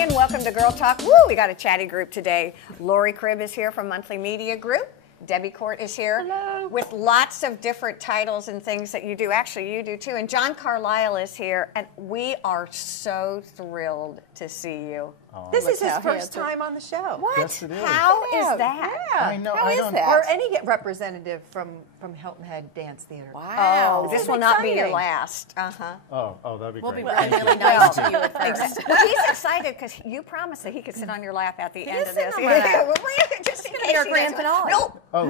everybody, and welcome to Girl Talk. Woo, we got a chatty group today. Lori Cribb is here from Monthly Media Group. Debbie Court is here. Hello. With lots of different titles and things that you do. Actually, you do too. And John Carlisle is here, and we are so thrilled to see you. Oh, this is his first time on the show. What? Yes, it is. How is that? Yeah. I know. How I is don't, that? Or any representative from Hilton Head Dance Theater. Wow. Oh, this will not be your last. Uh-huh. Oh, that'd be great. We'll be really nice to you at first. Well, he's excited because you promised that he could sit on your lap at the end of this. on my lap. Just in It's case our he grand doesn't- finale. Nope. Oh,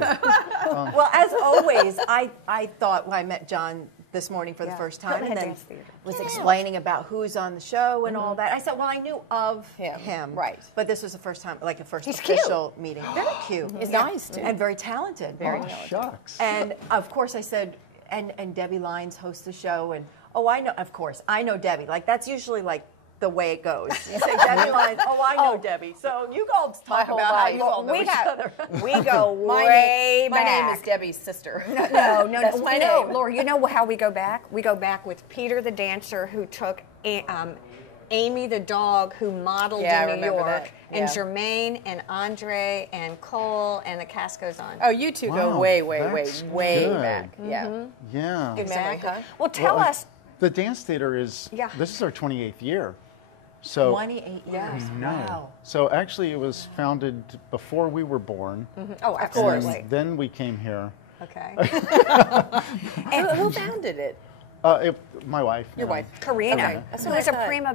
Well, as always, I thought when I met John this morning for the first time, Hilton and Head then Dance Theater. was explaining about who's on the show and all that. I said, well, I knew of him, right. But this was the first time, like a first He's official meeting. Very cute. He's nice, too. And very talented. Very talented. shucks. And of course I said, and Debbie Lyons hosts the show, and I know, of course, I know Debbie. Like, that's usually like the way it goes. You say Debbie Lyons, I know Debbie. So you all talk whole about how life. you all know each other. We go way My back. name is Debbie's sister. No, That's my no, name. Laura, you know how we go back? We go back with Peter the dancer who took Amy the dog who modeled Yeah, I in New remember York, that. and Yeah. Jermaine and Andre and Cole, and the cast goes on. Oh, you two go Wow, way that's way good. back. Yeah. Yeah. Exactly. Huh? Well, tell us. The dance theater is, this is our 28th year. So 28 years. Wow. So actually it was founded before we were born. Oh, And absolutely. then we came here. Okay. Who founded it? My wife. Your wife. Karina, Okay. That's who what I was a thought. prima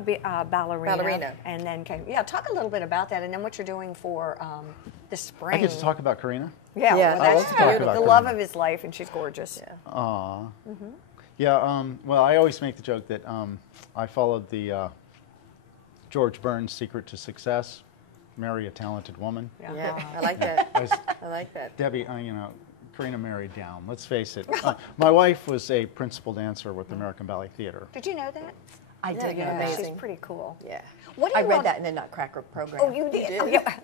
ballerina. Ballerina. And then came. Yeah, talk a little bit about that, and then what you're doing for the spring. I get to talk about Karina? Yeah, Yeah. well, I that's love to talk beautiful. about The love Karina. of his life, and she's gorgeous. Yeah. Aw. Yeah, well, I always make the joke that I followed the George Burns' Secret to Success, marry a talented woman. Yeah. I like that. As I like that. Debbie, Karina married down. Let's face it. My wife was a principal dancer with the American Ballet Theater. Did you know that? I did you're know that. amazing. She's pretty cool. Yeah. What do I you read all- that in the Nutcracker program. Oh, you did? Oh, yeah.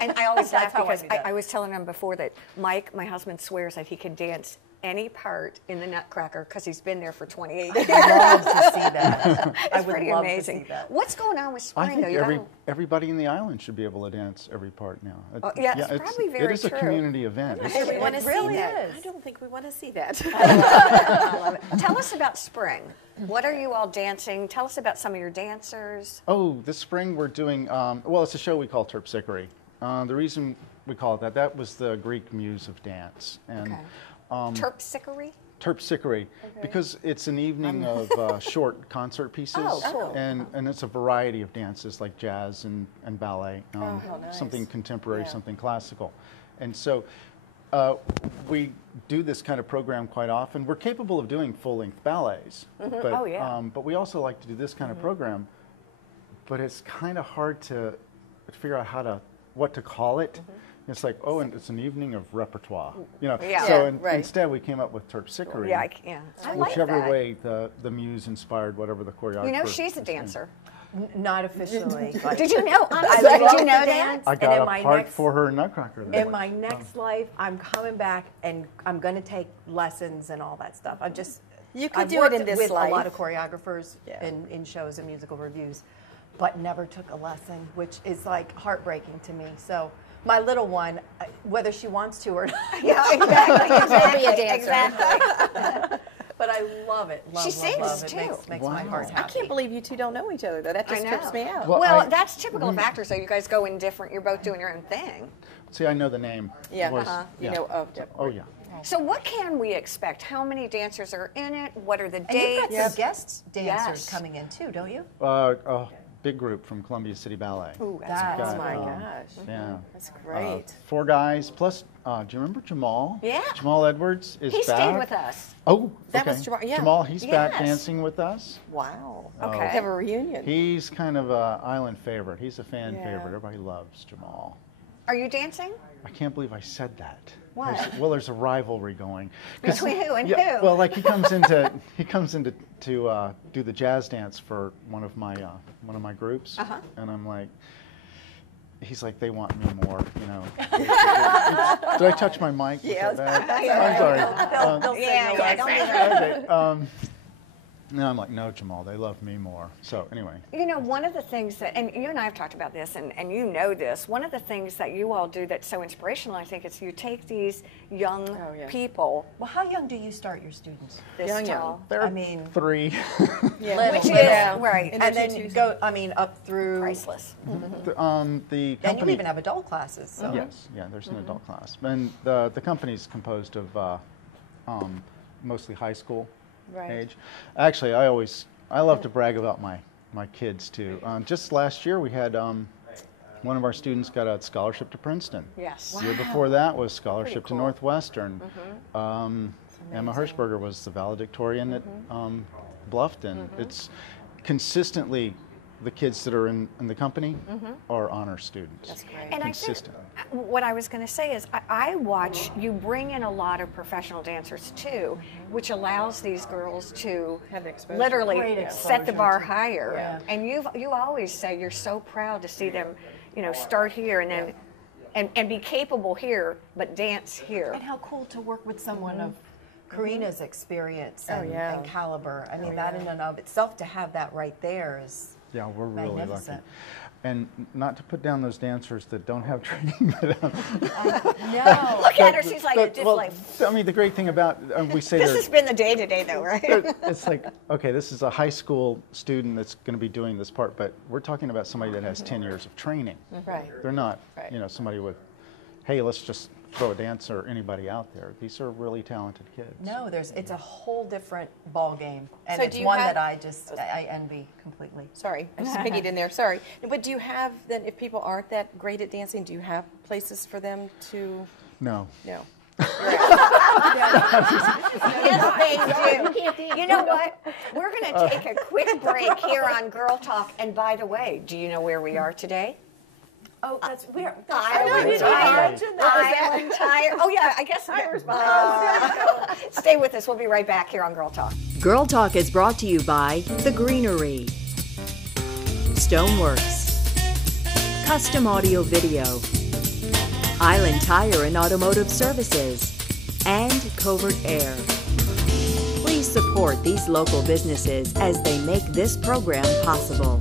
And I always laugh That's how I because do that. I was telling him before that Mike, my husband, swears that he can dance any part in the Nutcracker because he's been there for 28 years. I would love to see that. I It's would pretty love amazing. to see that. What's going on with I spring, though? think You don't- everybody in the island should be able to dance every part now. yeah, it's probably very It is true. a community event. I think we want to really see that. is. I don't think we want to see that. I love it. Tell us about spring. What are you all dancing? Tell us about some of your dancers. Oh, this spring we're doing, well, it's a show we call Terpsichore. The reason we call it that was the Greek muse of dance. And Terpsichore? Terpsichore, because it's an evening of short concert pieces. Oh, cool. And it's a variety of dances like jazz and ballet, how nice. something contemporary, Yeah. something classical. And so we do this kind of program quite often. We're capable of doing full-length ballets, but, Oh, yeah. but we also like to do this kind of program. But it's kind of hard to figure out what to call it. It's like, oh, and it's an evening of repertoire, Yeah. So Yeah, right. instead, we came up with Terpsichore. Yeah, I like Whichever that. way the muse inspired whatever the choreographer. You know, she's a is doing. dancer. Not officially. but Did you know? I Honestly, love did you to know that? dance, I and got in a my part next- for her in Nutcracker. In my next life, I'm coming back and I'm going to take lessons and all that stuff. You could I've do it worked in this with life. a lot of choreographers Yeah. in shows and musical reviews, but never took a lesson, which is like heartbreaking to me. So my little one, whether she wants to or not, Yeah, exactly. Exactly. Be a dancer. Exactly. but I love it. Love, She love, sings, love. It too. makes my Wow. heart I happy. can't believe you two don't know each other, though. That just I trips know. me out. Well, that's typical of actors, though. You guys go in different. You're both doing your own thing. See, I know the name. Yeah, It was- you know of Deb. Oh, yeah. So, what can we expect? How many dancers are in it? What are the And you've dates? got some guest dancers Yes. coming in too, don't you? A big group from Columbia City Ballet. Ooh, that's That's cool. Oh, my Got, gosh. Yeah. That's great. 4 guys, plus, do you remember Jamal? Yeah. Jamal Edwards is He back. stayed with us. Oh, That okay. was Jamal, yeah. Jamal, he's back Yes. dancing with us. Wow. Okay. We have a reunion. He's kind of an island favorite. He's a fan Yeah. favorite. Everybody loves Jamal. Are you dancing? I can't believe I said that. Why? There's a rivalry going. 'Cause- Between who and yeah, who? Well, like he comes into to do the jazz dance for one of my groups, and I'm like, he's like, they want me more, you know. Did I touch my mic? Was Yeah, that bad? I'm sorry. They'll Yeah, signal yeah, us. don't do that. Okay. And I'm like, no, Jamal, they love me more. So anyway. You know, one of the things that, and you and I have talked about this, and you know this, one of the things that you all do that's so inspirational, I think, is you take these young people. Well, how young do you start your students? This tall. They're I mean, 3. little, Which is, little. right. And then go, I mean, up through. Priceless. The And you company. even have adult classes. So. Yes, yeah, there's an adult class. And the company's composed of mostly high school age. Actually, I love to brag about my kids too. Just last year we had one of our students got a scholarship to Princeton. Yes. The year before that was scholarship cool. to Northwestern. Emma Hirschberger was the valedictorian at Bluffton. It's consistently the kids that are in the company are honor students. That's great. And Consistently. I think what I was going to say is I watch you bring in a lot of professional dancers too, which allows these girls to Have the exposure. literally Great set the exposure. bar higher. Yeah. And you always say you're so proud to see them, you know, start here and then and be capable here, but dance here. And how cool to work with someone of Karina's experience and, yeah. and caliber. I mean, that in and of itself, to have that right there is Yeah, we're really lucky. magnificent. And not to put down those dancers that don't have training, but No. Look at her, she's like, just well, like, I mean, the great thing about we say this they're- has been the day to day though, right? it's like, okay, this is a high school student that's going to be doing this part, but we're talking about somebody that has 10 years of training. Right. They're not, Right. you know, somebody with, hey, let's just throw a dancer or anybody out there. These are really talented kids. No, it's a whole different ball game, and So it's do you one have- that I envy completely. Sorry, I just piggied in there. Sorry, but do you have then? If people aren't that great at dancing, do you have places for them to? No. No. Yes, they do. You know what? We're going to take a quick break here on Girl Talk. And by the way, do you know where we are today? Oh, that's weird. Island Tire. Oh, yeah, I guess. Stay with us. We'll be right back here on Girl Talk. Girl Talk is brought to you by The Greenery, Stoneworks, Custom Audio Video, Island Tire and Automotive Services, and Covert Air. Please support these local businesses as they make this program possible.